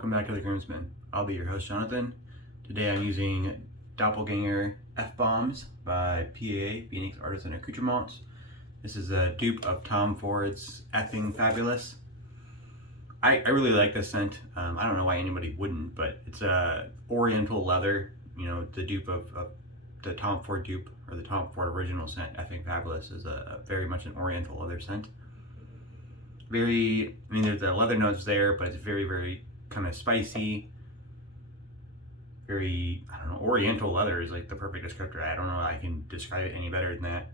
welcome back to the Groomsman. I'll be your host, Jonathan. Today I'm using Doppelganger F-Bombs by PAA Phoenix Artisan Accoutrements. This is a dupe of Tom Ford's Effing Fabulous. I really like this scent. I don't know why anybody wouldn't, but it's a oriental leather. You know, the dupe of the Tom Ford dupe, or the Tom Ford original scent, Effing Fabulous, is a very much an oriental leather scent. Very, I mean, there's the leather notes there, but it's very kind of spicy. Very, I don't know, oriental leather is like the perfect descriptor. I don't know I can describe it any better than that.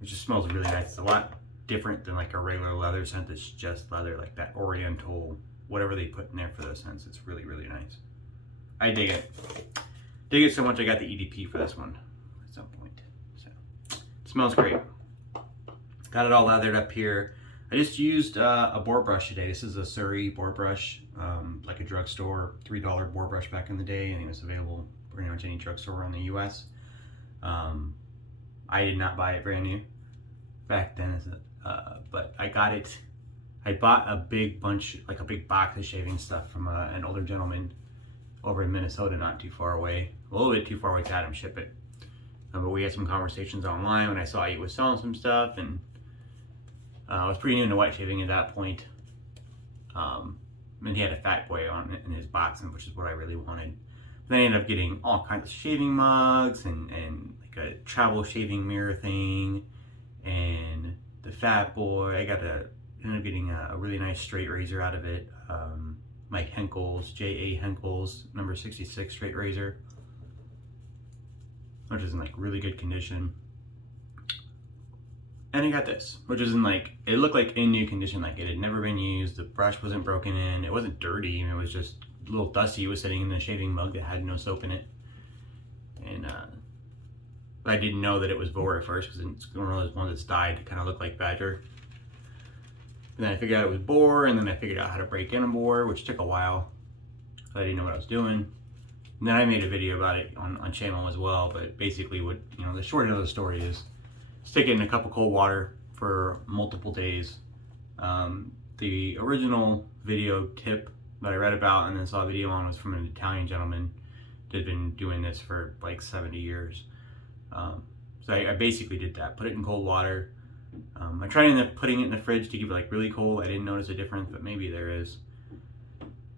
It just smells really nice. It's a lot different than like a regular leather scent that's just leather, like that oriental, whatever they put in there for those scents. It's really nice. I dig it. Dig it so much I got the EDP for this one at some point. So, it smells great. Got it all lathered up here. I just used a boar brush today. This is a Surrey boar brush, like a drugstore $3 boar brush back in the day, and it was available pretty much any drugstore around the US. I did not buy it brand new back then, but I got it. I bought a big bunch, like a big box of shaving stuff from an older gentleman over in Minnesota, not too far away, a little bit too far away to have him ship it. But we had some conversations online when I saw he was selling some stuff, and I was pretty new to white shaving at that point. And he had a Fat Boy on it in his box, which is what I really wanted. Then I ended up getting all kinds of shaving mugs and like a travel shaving mirror thing and the Fat Boy. I ended up getting a really nice straight razor out of it. Mike Henkel's, J.A. Henkel's number 66 straight razor, which is in like really good condition. And I got this, which is in like, it looked like in new condition, like it had never been used. The brush wasn't broken in. It wasn't dirty. It was just a little dusty. It was sitting in the shaving mug that had no soap in it. And I didn't know that it was boar at first, because it's one of those ones that's dyed to kind of look like badger. And then I figured out it was boar, and then I figured out how to break in a boar, which took a while. I didn't know what I was doing. And then I made a video about it on channel as well. But basically, what, you know, the short end of the story is, stick it in a cup of cold water for multiple days. The original video tip that I read about and then saw a video on was from an Italian gentleman that had been doing this for like 70 years. So I basically did that, put it in cold water. I tried to end up putting it in the fridge to keep it like really cold. I didn't notice a difference, but maybe there is.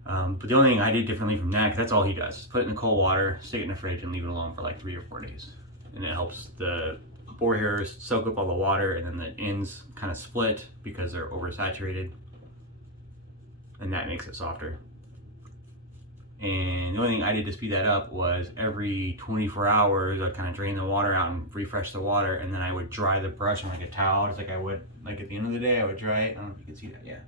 But the only thing I did differently from that, 'cause that's all he does, is put it in the cold water, stick it in the fridge, and leave it alone for like 3 or 4 days. And it helps the boar hairs soak up all the water, and then the ends kind of split because they're oversaturated, and that makes it softer. And the only thing I did to speed that up was every 24 hours I'd kind of drain the water out and refresh the water, and then I would dry the brush on like a towel, just like I would like at the end of the day. I would dry it. I don't know if you can see that. Yeah,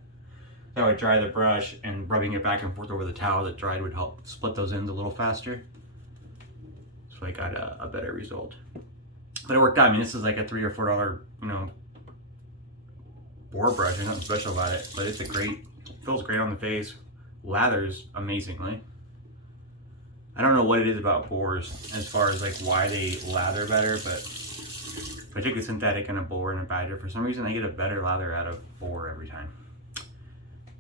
so I would dry the brush, and rubbing it back and forth over the towel that dried would help split those ends a little faster, so I got a better result. But it worked out. I mean, this is like a $3 or $4, you know, boar brush. There's nothing special about it, but it's feels great on the face, lathers amazingly. I don't know what it is about boars as far as like why they lather better, but if I take a synthetic and a boar and a badger, for some reason I get a better lather out of boar every time.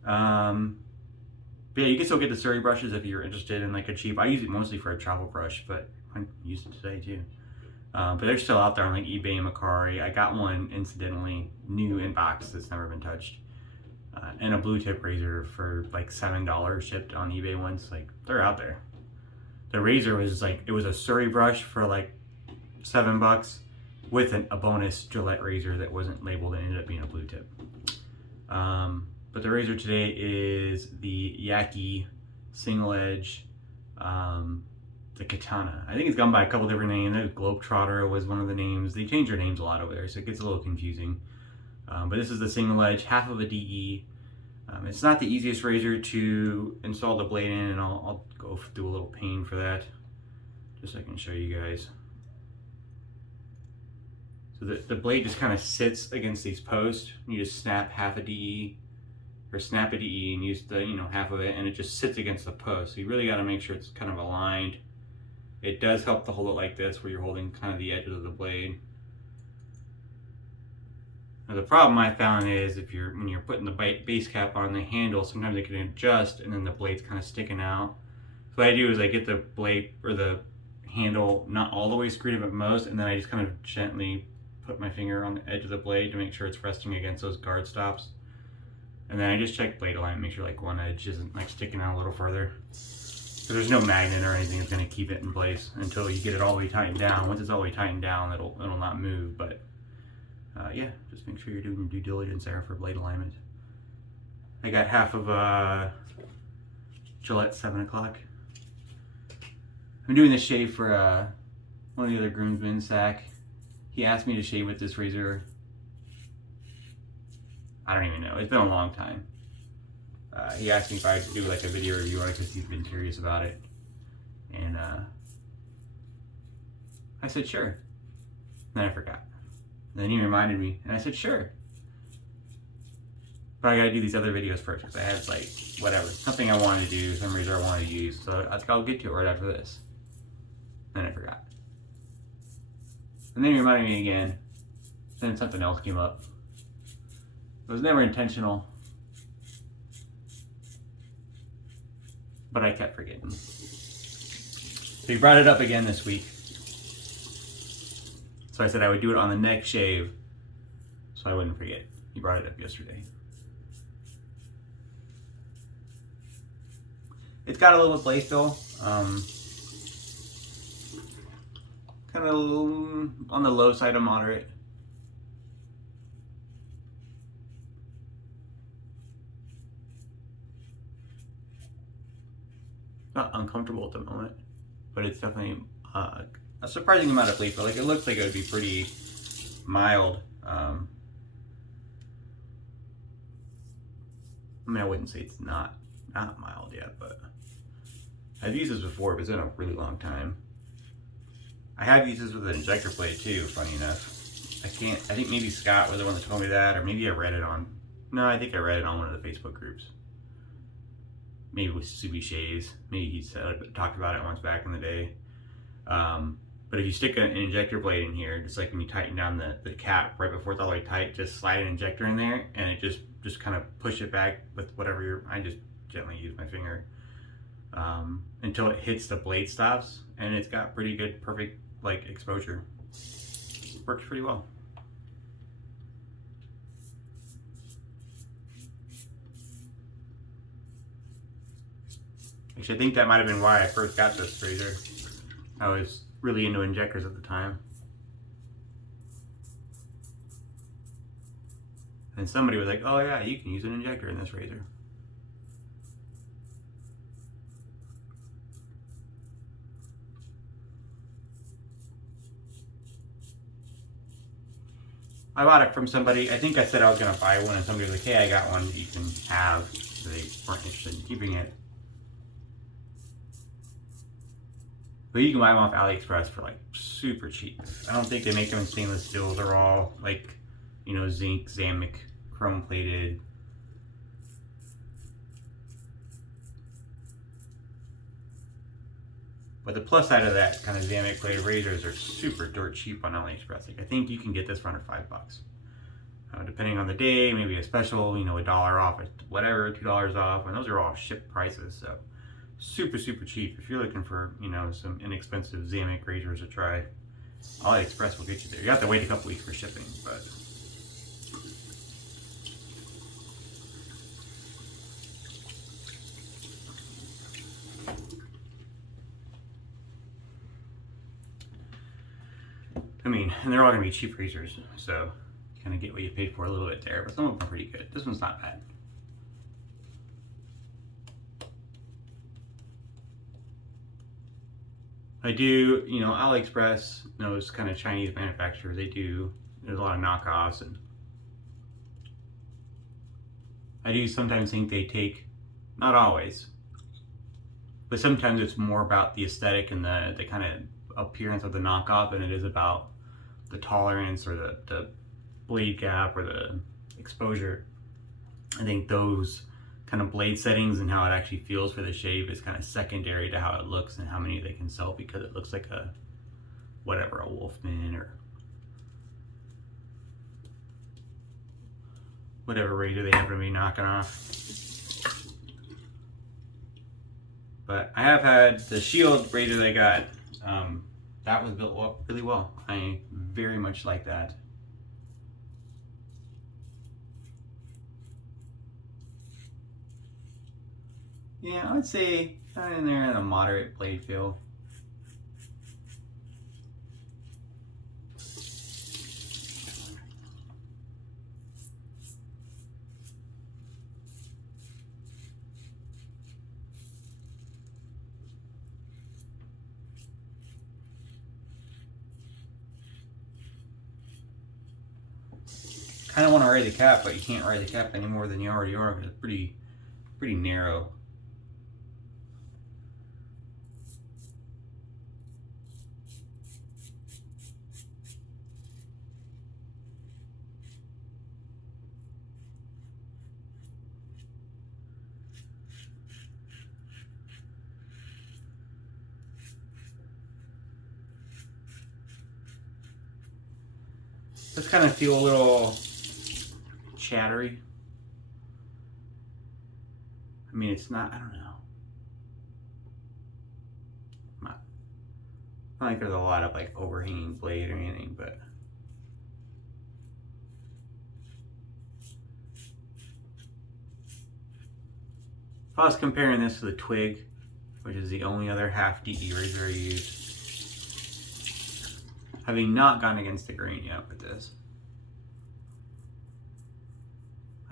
But yeah, you can still get the Surrey brushes if you're interested in like a cheap. I use it mostly for a travel brush, but I used it today too. But they're still out there on like eBay and Macari. I got one incidentally, new in box, that's never been touched. And a blue tip razor for like $7 shipped on eBay once. Like, they're out there. The razor was like, it was a Surrey brush for like $7 with a bonus Gillette razor that wasn't labeled and ended up being a blue tip. But the razor today is the Yaqi single edge, the Katana. I think it's gone by a couple different names. Globetrotter was one of the names. They change their names a lot over there, so it gets a little confusing. But this is the single edge, half of a DE. It's not the easiest razor to install the blade in, and I'll go through a little pain for that, just so I can show you guys. So the blade just kind of sits against these posts. You just snap half a DE, or snap a DE and use the, you know, half of it, and it just sits against the post. So you really got to make sure it's kind of aligned. It does help to hold it like this, where you're holding kind of the edges of the blade. Now, the problem I found is when you're putting the base cap on the handle, sometimes it can adjust and then the blade's kind of sticking out. So what I do is I get the blade or the handle not all the way screwed in at most, and then I just kind of gently put my finger on the edge of the blade to make sure it's resting against those guard stops. And then I just check blade alignment, make sure like one edge isn't like sticking out a little further. So there's no magnet or anything that's going to keep it in place until you get it all the way tightened down. Once it's all the way tightened down, it'll not move. But yeah, just make sure you're doing your due diligence there for blade alignment. I got half of Gillette 7 o'clock. I'm doing this shave for one of the other groomsmen, Zach. He asked me to shave with this razor. I don't even know. It's been a long time. He asked me if I could do like a video review on it because he's been curious about it. And I said, sure. Then I forgot. And then he reminded me, and I said, sure. But I gotta do these other videos first because I had like, whatever, something I wanted to do, some razor I wanted to use. So I think I'll get to it right after this. Then I forgot. And then he reminded me again. Then something else came up. It was never intentional. But I kept forgetting. So he brought it up again this week. So I said I would do it on the next shave so I wouldn't forget. He brought it up yesterday. It's got a little bit play still. Kind of on the low side of moderate. Not uncomfortable at the moment, but it's definitely a surprising amount of flavor. Like it looks like it would be pretty mild. I mean, I wouldn't say it's not mild yet, but I've used this before, but it's been a really long time. I have used this with an injector blade too, funny enough. I think maybe Scott was the one that told me that, or maybe I read it on, no, I think I read it on one of the Facebook groups. Maybe with Subi Shaves. Maybe he talked about it once back in the day. But if you stick an injector blade in here, just like when you tighten down the cap right before it's all the way tight, just slide an injector in there and it just kind of push it back with whatever I just gently use my finger until it hits the blade stops, and it's got pretty good, perfect like exposure. Works pretty well. Actually, I think that might have been why I first got this razor. I was really into injectors at the time. And somebody was like, oh yeah, you can use an injector in this razor. I bought it from somebody. I think I said I was going to buy one, and somebody was like, hey, I got one that you can have. So they weren't interested in keeping it. But you can buy them off AliExpress for like super cheap. I don't think they make them in stainless steel. They're all like, you know, zinc, Zamic, chrome plated. But the plus side of that kind of Zamic plated razors are super dirt cheap on AliExpress. Like I think you can get this for under $5. Depending on the day, maybe a special, you know, $1 off, whatever, $2 off, and those are all shipped prices. So super, super cheap. If you're looking for, you know, some inexpensive Zamic razors to try, AliExpress will get you there. You have to wait a couple weeks for shipping, but I mean, and they're all going to be cheap razors, so you kind of get what you paid for a little bit there, but some of them are pretty good. This one's not bad. I do, you know, AliExpress, those kind of Chinese manufacturers, there's a lot of knockoffs, and I do sometimes think they take, not always, but sometimes it's more about the aesthetic and the kind of appearance of the knockoff than it is about the tolerance or the blade gap or the exposure. I think those kind of blade settings and how it actually feels for the shave is kind of secondary to how it looks and how many they can sell, because it looks like a Wolfman or whatever razor they happen to be knocking off. But I have had the Shield razor they got. That was built really well. I very much like that. Yeah, I would say kind of in there in a moderate blade feel. Kind of want to raise the cap, but you can't raise the cap any more than you already are because it's pretty narrow. Just kind of feel a little chattery. I mean, it's not, I don't know. Not like there's a lot of like overhanging blade or anything, but if I was comparing this to the Twig, which is the only other half DE razor I used, having not gone against the grain yet with this,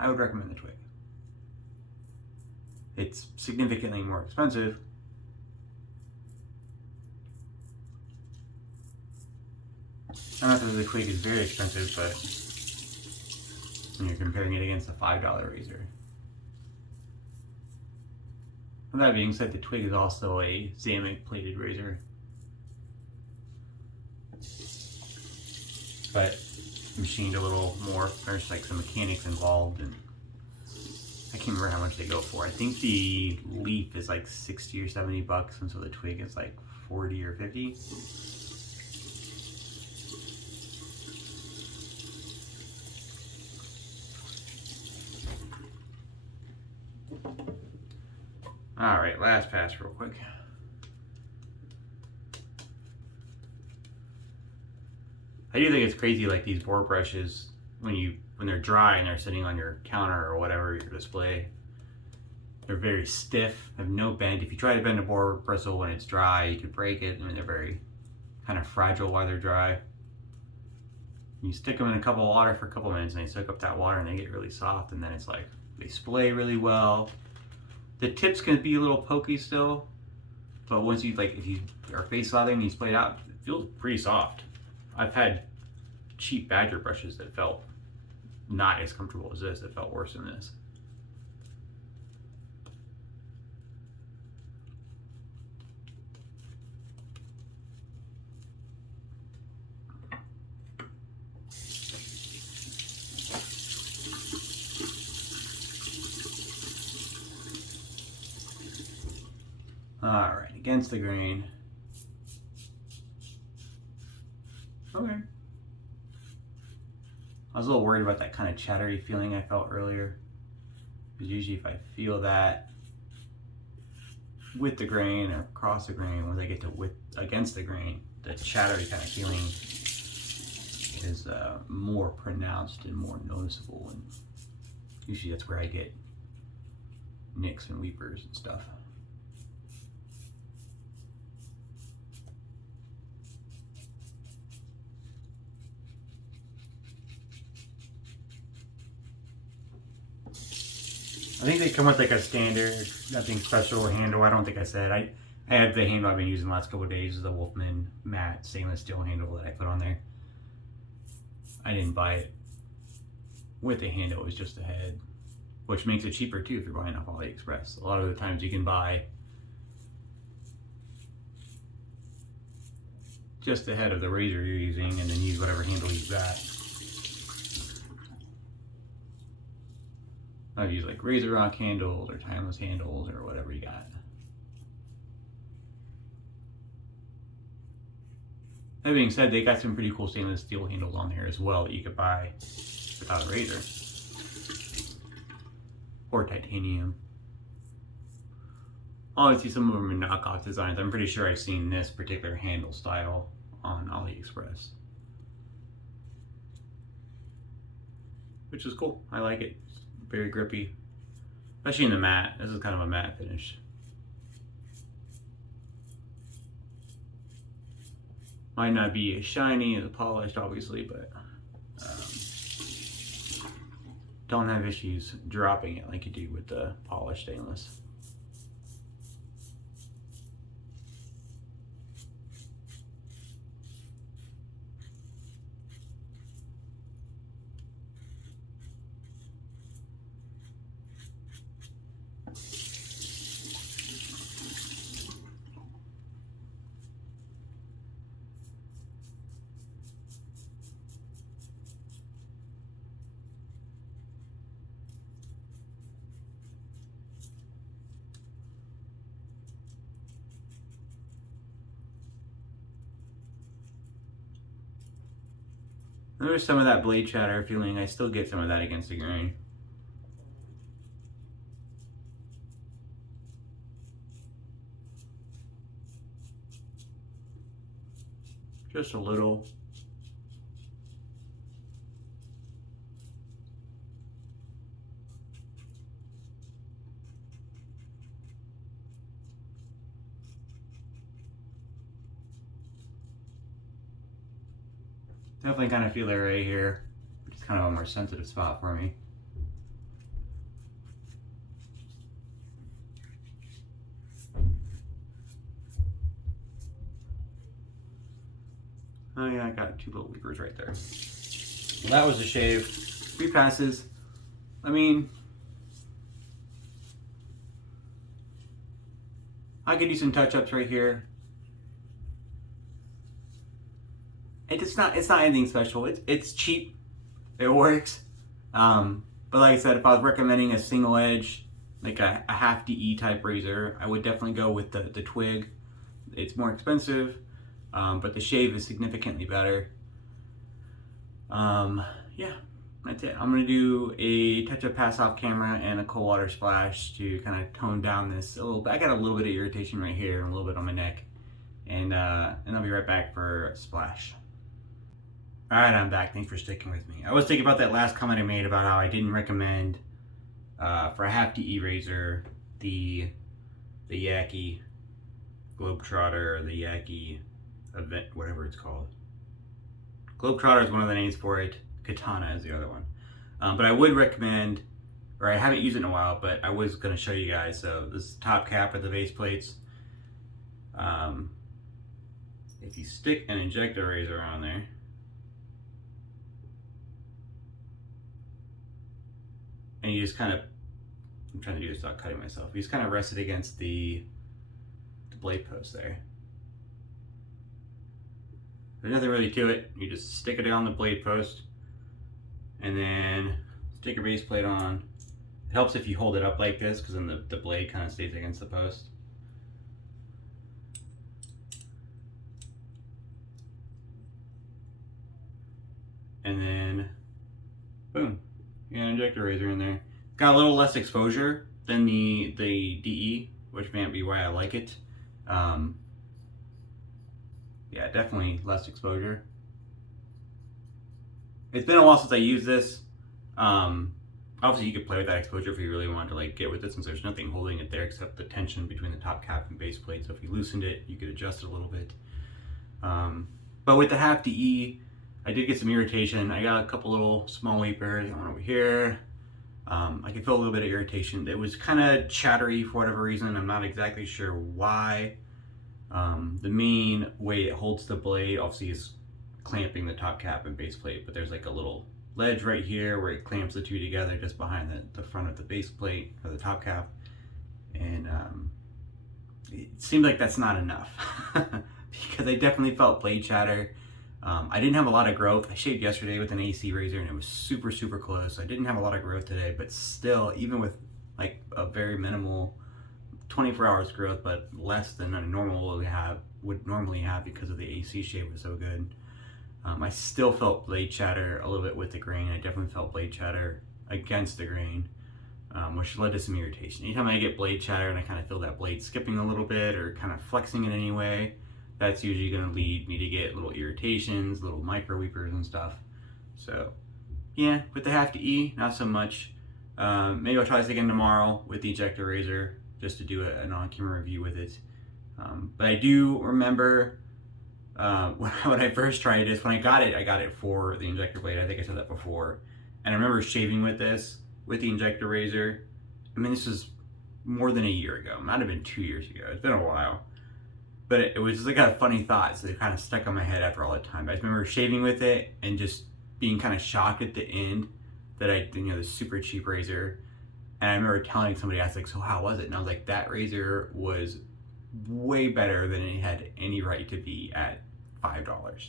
I would recommend the Twig. It's significantly more expensive. I don't know if the Twig is very expensive, but when you're comparing it against a $5 razor. With that being said, the Twig is also a Xamic plated razor. But machined a little more. There's like some mechanics involved, and I can't remember how much they go for. I think the leaf is like 60 or 70 bucks, and so the Twig is like 40 or 50. All right, last pass real quick. I do think it's crazy, like these boar brushes, when they're dry and they're sitting on your counter or whatever, your display, they're very stiff, have no bend. If you try to bend a boar bristle when it's dry, you could break it. I mean, they're very kind of fragile while they're dry. You stick them in a cup of water for a couple minutes and they soak up that water and they get really soft, and then it's like, they splay really well. The tips can be a little pokey still, but once you, like, if you are face lathering and you splay it out, it feels pretty soft. I've had cheap Badger brushes that felt not as comfortable as this, that felt worse than this. All right, against the grain. Okay. I was a little worried about that kind of chattery feeling I felt earlier. Because usually if I feel that with the grain or across the grain, once I get to against the grain, the chattery kind of feeling is more pronounced and more noticeable. And usually that's where I get nicks and weepers and stuff. I think they come with like a standard, nothing special handle. I don't think I said. I have the handle I've been using the last couple of days, the Wolfman matte stainless steel handle that I put on there. I didn't buy it with the handle, it was just the head, which makes it cheaper too if you're buying off AliExpress. A lot of the times you can buy just the head of the razor you're using and then use whatever handle you've got. I've used like razor rock handles or timeless handles or whatever you got. That being said, they got some pretty cool stainless steel handles on there as well that you could buy without a razor. or titanium. Obviously some of them are knockoff designs. I'm pretty sure I've seen this particular handle style on AliExpress, which is cool. I like it. It's very grippy, especially in the matte. This is kind of a matte finish. Might not be as shiny as polished, obviously, but don't have issues dropping it like you do with the polished stainless. There's some of that blade chatter feeling. I still get some of that against the grain. Just a little. Definitely kind of feel it right here, which is kind of a more sensitive spot for me. Oh yeah, I got 2 little leapers right there. Well, that was the shave. 3 passes. I mean, I could do some touch-ups right here. It's not anything special. It's cheap. It works. But like I said, if I was recommending a single edge, like a half DE type razor, I would definitely go with the twig. It's more expensive, but the shave is significantly better. Yeah, that's it. I'm gonna do a touch-up pass off camera and a cold water splash to kind of tone down this a little bit. I got a little bit of irritation right here and a little bit on my neck, and I'll be right back for a splash. All right, I'm back. Thanks for sticking with me. I was thinking about that last comment I made about how I didn't recommend for a half DE razor the Yaqi Globetrotter or the Yaqi event, whatever it's called. Globetrotter is one of the names for it. Katana is the other one. But I would recommend, or I haven't used it in a while, but I was going to show you guys. So this is the top cap of the base plates. If you stick an injector razor on there, and you just kind of, I'm trying to do this without cutting myself. You just kind of rest it against the blade post there. There's nothing really to it. You just stick it on the blade post and then stick your base plate on. It helps if you hold it up like this because then the blade kind of stays against the post. And then, boom. You got an injector razor in there. Got a little less exposure than the DE, which might be why I like it. Yeah, definitely less exposure. It's been a while since I used this. Obviously you could play with that exposure if you really wanted to like get with it, since there's nothing holding it there except the tension between the top cap and base plate. So if you loosened it, you could adjust it a little bit. But with the half DE, I did get some irritation. I got a couple little small weepers, one over here. I could feel a little bit of irritation. It was kind of chattery for whatever reason. I'm not exactly sure why. The main way it holds the blade obviously is clamping the top cap and base plate, but there's like a little ledge right here where it clamps the two together just behind the front of the base plate or the top cap. And it seemed like that's not enough because I definitely felt blade chatter. I didn't have a lot of growth. I shaved yesterday with an AC razor and it was super, super close. I didn't have a lot of growth today, but still, even with like a very minimal 24 hours growth, but less than a normal would normally have because of the AC shave was so good. I still felt blade chatter a little bit with the grain. I definitely felt blade chatter against the grain. which led to some irritation. Anytime I get blade chatter and I kind of feel that blade skipping a little bit or kind of flexing in any way, that's usually going to lead me to get little irritations, little micro weepers and stuff. So yeah, with the Half E, not so much. Maybe I'll try this again tomorrow with the ejector razor just to do a non-camera review with it. But I do remember when I first tried this, when I got it for the injector blade. I think I said that before. And I remember shaving with this, with the injector razor. I mean, this was more than a year ago. It might have been 2 years ago. It's been a while. But it was just like a funny thought, so it kind of stuck on my head after all that time. But I just remember shaving with it and just being kind of shocked at the end that this super cheap razor. And I remember telling somebody, I was like, so how was it? And I was like, that razor was way better than it had any right to be at $5.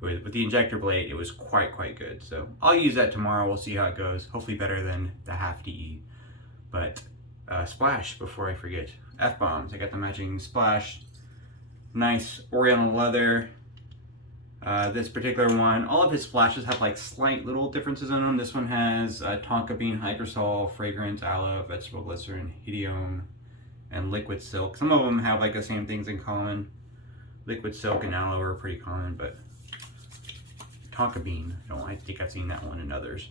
With the injector blade, it was quite good. So I'll use that tomorrow. We'll see how it goes. Hopefully better than the Half E. But splash, before I forget. F-Bombs. I got the matching splash. Nice Oriental leather. This particular one, all of his splashes have like slight little differences in them. This one has tonka bean, hydrosol, fragrance, aloe, vegetable glycerin, hedione, and liquid silk. Some of them have like the same things in common. Liquid silk and aloe are pretty common, but tonka bean, I think I've seen that one in others.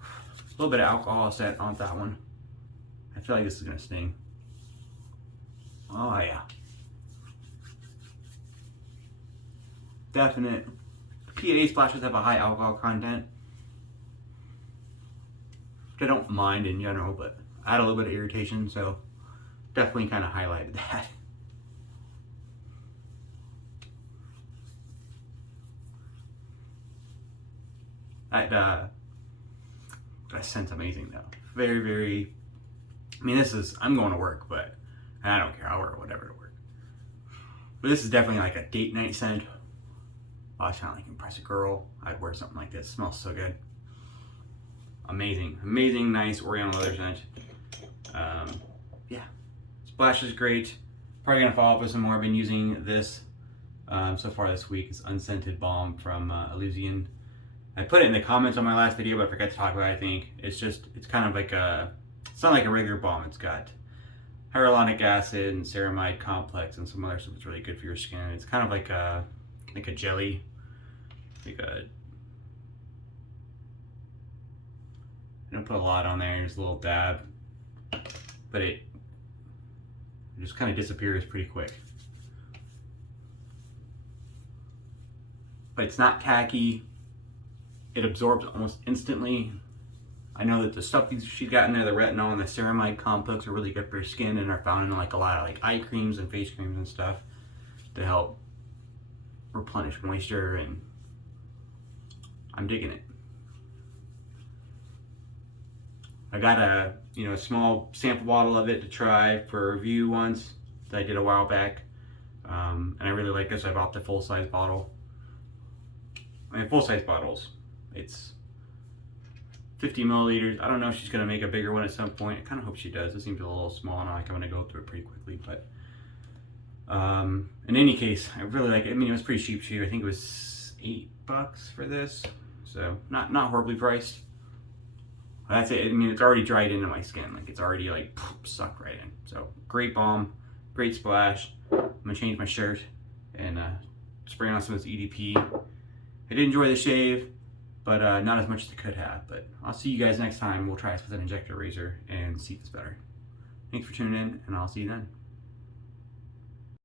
A little bit of alcohol set on that one. I feel like this is gonna sting. Oh yeah. Definite. PAA splashes have a high alcohol content, which I don't mind in general, but I had a little bit of irritation, so definitely kind of highlighted that. That scent's amazing though. Very, I mean, I'm going to work, but I don't care, I'll wear whatever to work. But this is definitely like a date night scent. I was trying to like impress a girl, I'd wear something like this. It smells so good. Amazing, nice Oriental leather scent. Yeah, splash is great. Probably gonna follow up with some more. I've been using this so far this week. It's unscented balm from Elysian. I put it in the comments on my last video, but I forgot to talk about it, I think. It's kind of like it's not like a regular balm. It's got hyaluronic acid and ceramide complex and some other stuff that's really good for your skin. It's kind of like a jelly. I don't put a lot on there, just a little dab. But it just kind of disappears pretty quick. But it's not tacky. It absorbs almost instantly. I know that the stuff she's got in there, the retinol and the ceramide complex, are really good for your skin and are found in like a lot of like eye creams and face creams and stuff to help replenish moisture, and I'm digging it. I got a small sample bottle of it to try for a review once that I did a while back, and I really like this. I bought the full-size bottle. I mean, full-size bottles. It's 50 milliliters. I don't know if she's gonna make a bigger one at some point. I kind of hope she does. It seems a little small, and I'm gonna go through it pretty quickly. But in any case, I really like it. I mean, it was pretty cheap too. I think it was $8 for this, so not horribly priced. That's it. I mean, it's already dried into my skin. Like, it's already like sucked right in. So great balm, great splash. I'm gonna change my shirt and spray on some of this EDP. I did enjoy the shave, but not as much as I could have. But I'll see you guys next time. We'll try this with an injector razor and see if it's better. Thanks for tuning in, and I'll see you then.